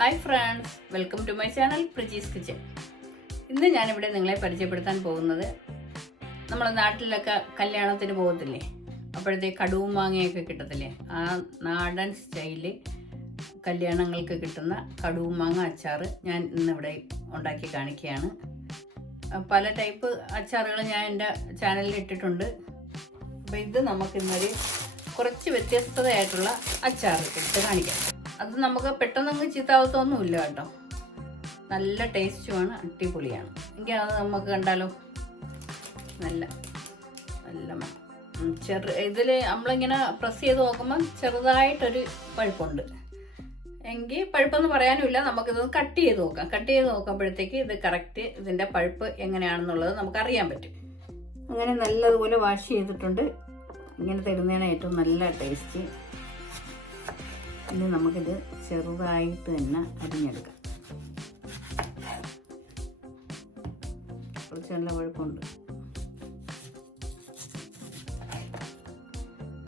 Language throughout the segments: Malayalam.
Hi friends welcome to my channel Priji's kitchen ഇന്ന് ഞാനിവിടെ നിങ്ങളെ പരിചയപ്പെടുത്താൻ പോകുന്നത് നമ്മൾ നാട്ടിലൊക്കെ കല്യാണത്തിന് പോകത്തില്ലേ? അപ്പോഴത്തേക്ക് കടുവും മാങ്ങയൊക്കെ കിട്ടത്തില്ലേ? ആ നാടൻ സ്റ്റൈൽ കല്യാണങ്ങൾക്ക് കിട്ടുന്ന കടുവും മാങ്ങ അച്ചാർ ഞാൻ ഇന്നിവിടെ ഉണ്ടാക്കി കാണിക്കുകയാണ്. പല ടൈപ്പ് അച്ചാറുകൾ ഞാൻ എന്റെ ചാനലിൽ ഇട്ടിട്ടുണ്ട്. അപ്പോൾ ഇത് നമുക്കിന്നൊരു കുറച്ച് വ്യത്യസ്തതയായിട്ടുള്ള അച്ചാർ എടുത്ത് കാണിക്കാം. അത് നമുക്ക് പെട്ടെന്നങ്ങ് ചീത്താവത്തൊന്നുമില്ല കേട്ടോ. നല്ല ടേസ്റ്റുമാണ് അടിപൊളിയാണ്. എങ്കിൽ അത് നമുക്ക് കണ്ടാലോ? നല്ല നല്ല ചെറു ഇതിൽ നമ്മളിങ്ങനെ പ്രസ് ചെയ്ത് നോക്കുമ്പോൾ ചെറുതായിട്ടൊരു പഴുപ്പുണ്ട്. എങ്കിൽ പഴുപ്പെന്ന് പറയാനുമില്ല നമുക്കിത് കട്ട് ചെയ്ത് നോക്കാം. കട്ട് ചെയ്ത് നോക്കുമ്പോഴത്തേക്ക് ഇത് കറക്റ്റ് ഇതിന്റെ പഴുപ്പ് എങ്ങനെയാണെന്നുള്ളത് നമുക്ക് അറിയാൻ പറ്റും. അങ്ങനെ നല്ലതുപോലെ വാഷ് ചെയ്തിട്ടുണ്ട്. ഇങ്ങനെ തരുന്നതാണ് ഏറ്റവും നല്ല ടേസ്റ്റ് ഇനി നമുക്കിത് ചെറുതായിട്ട് തന്നെ അരിഞ്ഞെടുക്കാം. കുറച്ച് നല്ല കുഴപ്പമുണ്ട്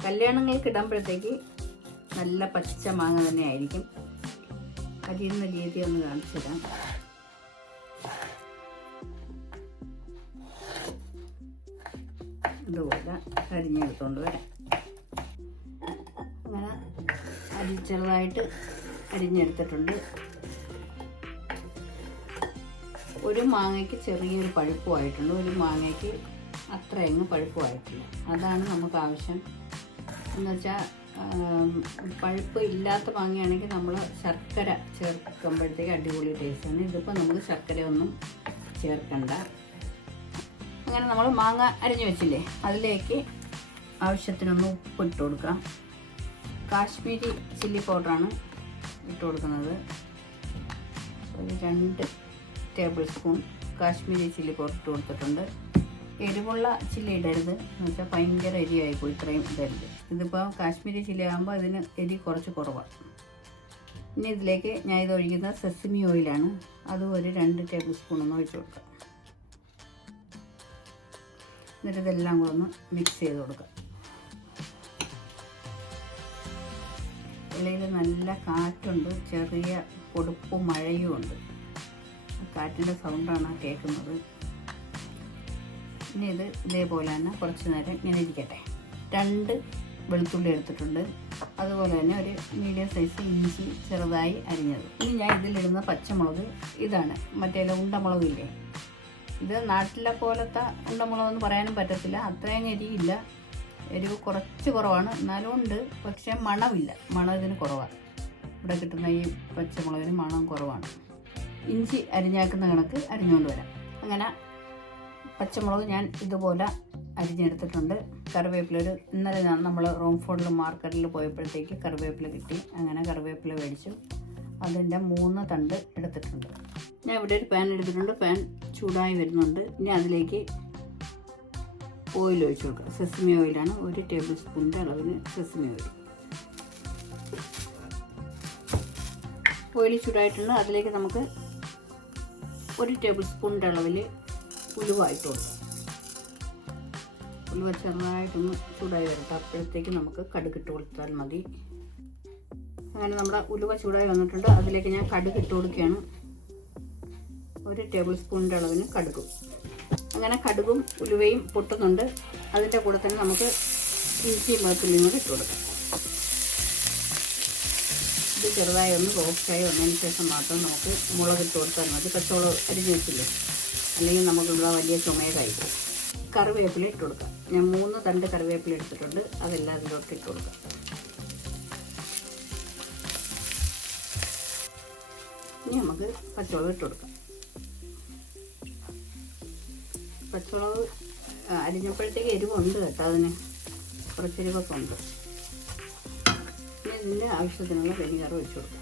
കല്യാണങ്ങൾക്ക് ഇടുമ്പോഴത്തേക്ക് നല്ല പച്ച മാങ്ങ തന്നെ ആയിരിക്കും. അരിയുന്ന രീതി ഒന്ന് കാണിച്ചു തരാം. ഇതുപോലെ അരിഞ്ഞെടുത്തോണ്ട് വരാം. അരി ചെറുതായിട്ട് അരിഞ്ഞെടുത്തിട്ടുണ്ട്. ഒരു മാങ്ങയ്ക്ക് ചെറിയൊരു പഴുപ്പുമായിട്ടുണ്ട്. ഒരു മാങ്ങയ്ക്ക് അത്രയങ്ങ് പഴുപ്പുമായിട്ടില്ല. അതാണ് നമുക്ക് ആവശ്യം. എന്ന് വെച്ചാൽ പഴുപ്പ് ഇല്ലാത്ത മാങ്ങയാണെങ്കിൽ നമ്മൾ ശർക്കര ചേർക്കുമ്പോഴത്തേക്ക് അടിപൊളി ടേസ്റ്റാണ് ഇതിപ്പോൾ നമുക്ക് ശർക്കരയൊന്നും ചേർക്കണ്ട. അങ്ങനെ നമ്മൾ മാങ്ങ അരിഞ്ഞു വെച്ചില്ലേ അതിലേക്ക് ആവശ്യത്തിനൊന്ന് ഉപ്പ് ഇട്ട് കൊടുക്കാം. കാശ്മീരി ചില്ലി പൗഡറാണ് ഇട്ട് കൊടുക്കുന്നത്. രണ്ട് tablespoon Kashmiri chilli powder ഇട്ട് കൊടുത്തിട്ടുണ്ട്. എരിവുള്ള ചില്ലി ഇടരുത്. എന്ന് വെച്ചാൽ ഭയങ്കര എരിയായിപ്പോയി ഇത്രയും ഇടരുത്. ഇതിപ്പോൾ കാശ്മീരി ചില്ലി ആകുമ്പോൾ ഇതിന് എരി കുറച്ച് കുറവാണ് ഇനി ഇതിലേക്ക് ഞാൻ ഇത് ഒഴിക്കുന്ന സെസമി ഓയിലാണ് അതും ഒരു രണ്ട് ടേബിൾ സ്പൂൺ ഒന്ന് ഒഴിച്ച് കൊടുക്കാം. എന്നിട്ട് ഇതെല്ലാം കൂടെ ഒന്ന് മിക്സ് ചെയ്ത് കൊടുക്കുക ഇലയിൽ നല്ല കാറ്റുണ്ട് ചെറിയ കൊടുപ്പും മഴയും ഉണ്ട് കാറ്റിന്റെ സൗണ്ടാണ് കേൾക്കുന്നത്. ഇനി ഇത് ഇതേപോലെ തന്നെ കുറച്ച് നേരം ഇങ്ങനെ ഇരിക്കട്ടെ. രണ്ട് വെളുത്തുള്ളി എടുത്തിട്ടുണ്ട്. അതുപോലെ തന്നെ ഒരു മീഡിയം സൈസ് ഇഞ്ചി ചെറുതായി അരിഞ്ഞത്. ഇനി ഞാൻ ഇതിലിടുന്ന പച്ചമുളക് ഇതാണ്. മറ്റേ ഉണ്ടമുളക് ഇല്ലേ? ഇത് നാട്ടിലെ പോലത്തെ ഉണ്ടമുളകെന്ന് പറയാനും പറ്റത്തില്ല. അത്രയും എരിയില്ല എരിവ് കുറച്ച് കുറവാണ്. എന്നാലും ഉണ്ട്. പക്ഷേ മണമില്ല. മണം ഇതിന് കുറവാണ് ഇവിടെ കിട്ടുന്ന ഈ പച്ചമുളകിന് മണം കുറവാണ്. ഇഞ്ചി അരിഞ്ഞാക്കുന്ന കണക്ക് അരിഞ്ഞുകൊണ്ട് വരാം. അങ്ങനെ പച്ചമുളക് ഞാൻ ഇതുപോലെ അരിഞ്ഞെടുത്തിട്ടുണ്ട്. കറിവേപ്പില ഒരു ഇന്നലെ ഞാൻ നമ്മൾ റോംഫോർഡിൽ മാർക്കറ്റിൽ പോയപ്പോഴത്തേക്ക് കറിവേപ്പില കിട്ടി. അങ്ങനെ കറിവേപ്പില മേടിച്ചു. അതിന്റെ മൂന്ന് തണ്ട് എടുത്തിട്ടുണ്ട്. ഞാൻ ഇവിടെ ഒരു പാൻ എടുത്തിട്ടുണ്ട്. പാൻ ചൂടായി വരുന്നുണ്ട്. ഇനി അതിലേക്ക് ഓയിൽ ഒഴിച്ച് കൊടുക്കുക സെസമി ഓയിലാണ് ഒരു ടേബിൾ സ്പൂണിന്റെ അളവിന് സെസമി ഓയിൽ ഓയിൽ ചൂടായിട്ടുണ്ട് അതിലേക്ക് നമുക്ക് ഒരു ടേബിൾ സ്പൂണിന്റെ അളവിൽ ഉലുവായിട്ട് കൊടുക്കാം. ഉലുവ ചെറുതായിട്ടൊന്ന് ചൂടായി വരട്ടെ. അപ്പോഴത്തേക്ക് നമുക്ക് കടുകിട്ട് കൊടുത്താൽ മതി. അങ്ങനെ നമ്മുടെ ഉലുവ ചൂടായി വന്നിട്ടുണ്ട്. അതിലേക്ക് ഞാൻ കടുക് ഇട്ട് കൊടുക്കുകയാണ്. ഒരു ടേബിൾ സ്പൂണിന്റെ അളവിന് കടുകും. അങ്ങനെ കടുകും ഉലുവയും പൊട്ടുന്നുണ്ട്. അതിന്റെ കൂടെ തന്നെ നമുക്ക് ഇഞ്ചിയും വെളുത്തുള്ളിയും കൂടെ ഇട്ട് കൊടുക്കാം. ഇത് ചെറുതായി ഒന്ന് റോസ്റ്റായി വന്നതിന് ശേഷം മാത്രം നമുക്ക് മുളക് ഇട്ട് കൊടുത്താൽ മതി. പച്ചമുളക് അരിഞ്ഞ് വെച്ചില്ലേ? അല്ലെങ്കിൽ നമുക്കുള്ള വലിയ ചുമയതായി കറിവേപ്പില ഇട്ട് കൊടുക്കാം. ഞാൻ മൂന്ന് തണ്ട് കറിവേപ്പില എടുത്തിട്ടുണ്ട്. അതെല്ലാം അതിലോട്ട് ഇട്ട് കൊടുക്കാം. ഇനി നമുക്ക് പച്ചമുളക് ഇട്ട് കൊടുക്കാം. പച്ചമുളക് അരിഞ്ഞപ്പോഴത്തേക്ക് എരിവുണ്ട് കേട്ടോ അതിന്. കുറച്ചെരിവൊക്കെ ഉണ്ട്. ഇനി ഇതിന്റെ ആവശ്യത്തിനുള്ള വെനിഗർ ഒഴിച്ചു കൊടുക്കും.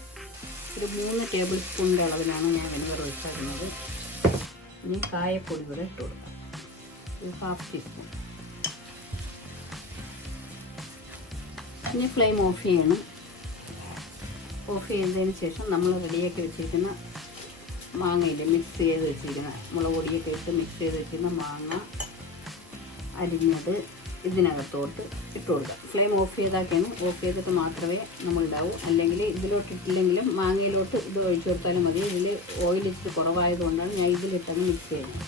ഒരു മൂന്ന് ടേബിൾ സ്പൂണിന്റെ അളവിലാണ് ഞാൻ വെനിഗർ ഒഴിച്ചിരുന്നത് ഇനി കായപ്പൊടി കൂടെ ഇട്ട് കൊടുക്കാം. ഒരു ഹാഫ് ടീസ്പൂൺ ഇനി ഫ്ലെയിം ഓഫ് ചെയ്യണം. ഓഫ് ചെയ്തതിന് ശേഷം നമ്മൾ റെഡിയാക്കി വെച്ചിരിക്കുന്ന മാങ്ങയില്ലേ? മിക്സ് ചെയ്ത് വെച്ചിരിക്കുന്ന. മുളക് പൊടിയൊക്കെ ഇട്ട് മിക്സ് ചെയ്ത് വെച്ചിരുന്ന മാങ്ങ അരിഞ്ഞത് ഇതിനകത്തോട്ട് ഇട്ട് കൊടുക്കുക. Flame off ചെയ്താക്കിയാണ്. ഓഫ് ചെയ്തിട്ട് മാത്രമേ നമ്മൾ ഉണ്ടാവൂ അല്ലെങ്കിൽ ഇതിലോട്ട് ഇട്ടില്ലെങ്കിലും മാങ്ങയിലോട്ട് ഇത് ഒഴിച്ചു കൊടുത്താലും മതി. ഇതിൽ ഓയിൽ ഇച്ചിരി കുറവായതുകൊണ്ടാണ് ഞാൻ ഇതിലിട്ടങ്ങ് മിക്സ് ചെയ്യുന്നത്.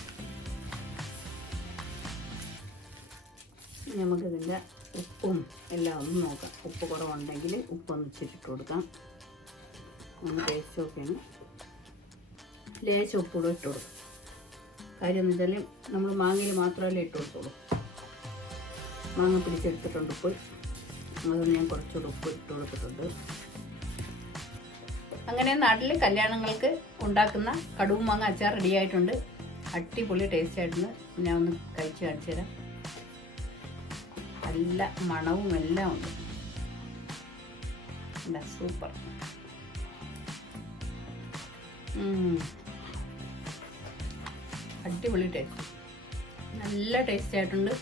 നമുക്കിതിന്റെ ഉപ്പും എല്ലാം ഒന്ന് നോക്കാം. ഉപ്പ് കുറവുണ്ടെങ്കിൽ ഉപ്പൊന്ന് കൊടുക്കാം. ഒന്ന് ടേസ്റ്റ് നോക്കിയാണ്. ലേശം ഉപ്പൂടെ ഇട്ട് കൊടുക്കും. കാര്യം വെച്ചാൽ നമ്മൾ മാങ്ങയിൽ മാത്രമല്ലേ ഇട്ട് കൊടുത്തോളൂ മാങ്ങ പിടിച്ചെടുത്തിട്ടുണ്ട് ഉപ്പ്. അതുകൊണ്ട് ഞാൻ കുറച്ചുകൂടെ ഉപ്പ് ഇട്ട് കൊടുത്തിട്ടുണ്ട്. അങ്ങനെ നാട്ടിൽ കല്യാണങ്ങൾക്ക് ഉണ്ടാക്കുന്ന കടുവും മാങ്ങ അച്ചാർ റെഡി ആയിട്ടുണ്ട്. അടിപൊളി ടേസ്റ്റ് ആയിട്ടുണ്ട്. ഞാൻ ഒന്ന് കഴിച്ച് കാണിച്ചു തരാം. നല്ല മണവും എല്ലാം ഉണ്ട്. സൂപ്പർ. അടിപൊളി ടേസ്റ്റ് നല്ല ടേസ്റ്റ് ആയിട്ടുണ്ട്.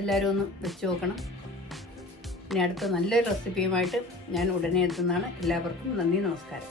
എല്ലാവരും ഒന്ന് വെച്ച് നോക്കണം. ഇനി അടുത്ത നല്ലൊരു റെസിപ്പിയുമായിട്ട് ഞാൻ ഉടനെ എത്തുന്നതാണ്. എല്ലാവർക്കും നന്ദി നമസ്കാരം.